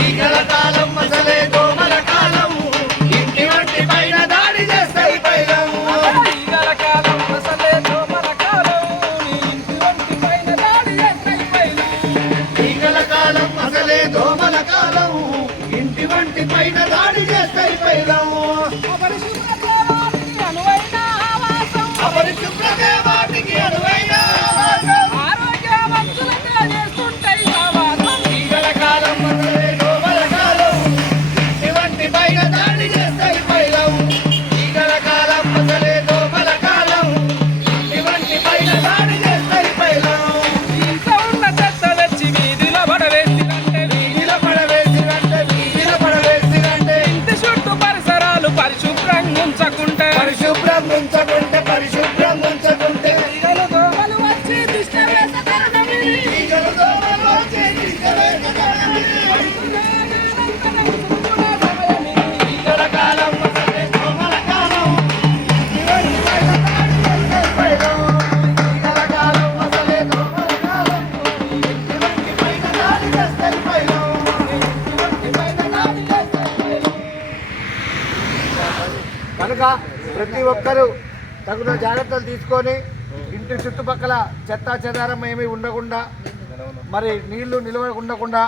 ఈగల కాలం మసలే దోమల కాలం ఇంటి వంటి పైన దాడి చేస్తాయి పైలం. ఈగల కాలం మసలే దోమల కాలం ఇంటి వంటి పైన దాడి చేస్తాయి పైలం. ఈగల కాలం మసలే దోమల కాలం ఇంటి వంటి పైన దాడి చేస్తాయి పైలం. అపరిశుభ్రతే వాటికి అనువైన ఆరోగ్యవంతులకే చేస్తుంటాయి సమాజం. ఈగల కాలం మసలే దోమల కాలం ఇంటి వంటి పైన దాడి చేస్తాయి పైలం. ఈగల కాలం మసలే దోమల కాలం ఇంటి వంటి పైన దాడి చేస్తాయి పైలం. ఇంట్లో ఉన్న చెత్త తెచ్చి వీధిలో పడవేసిరంటే ఇంటి చుట్టూ పరిసరాలు పరిశుభ్రం ఉంచకుంటే ఈగలు దోమలు వచ్చి దిష్టి వేసే తరుణమిది. ఈగలు దోమలు వచ్చి దిష్టి వేసే తరుణమిది. ఈగల కాలం మసలే దోమల కాలం ఇంటి వంటి పైన దాడి చేస్తాయి పైలం. ఈగల కాలం మసలే దోమల కాలం ఇంటి వంటి పైన దాడి చేస్తాయి పైలం. ఇంటి వంటి పైన దాడి చేస్తాయి పైలం. కనుక ప్రతి ఒక్కరూ తగిన జాగ్రత్తలు తీసుకొని ఇంటి చుట్టుపక్కల చెత్తా చెదారం ఏమీ ఉండకుండా మరి నీళ్లు నిల్వ ఉండకుండా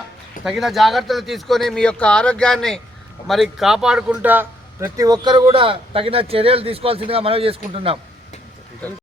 తగిన జాగ్రత్తలు తీసుకొని మీ యొక్క ఆరోగ్యాన్ని మరి కాపాడుకుంటా ప్రతి ఒక్కరు కూడా తగిన చర్యలు తీసుకోవాల్సిందిగా మనవి చేసుకుంటున్నాం.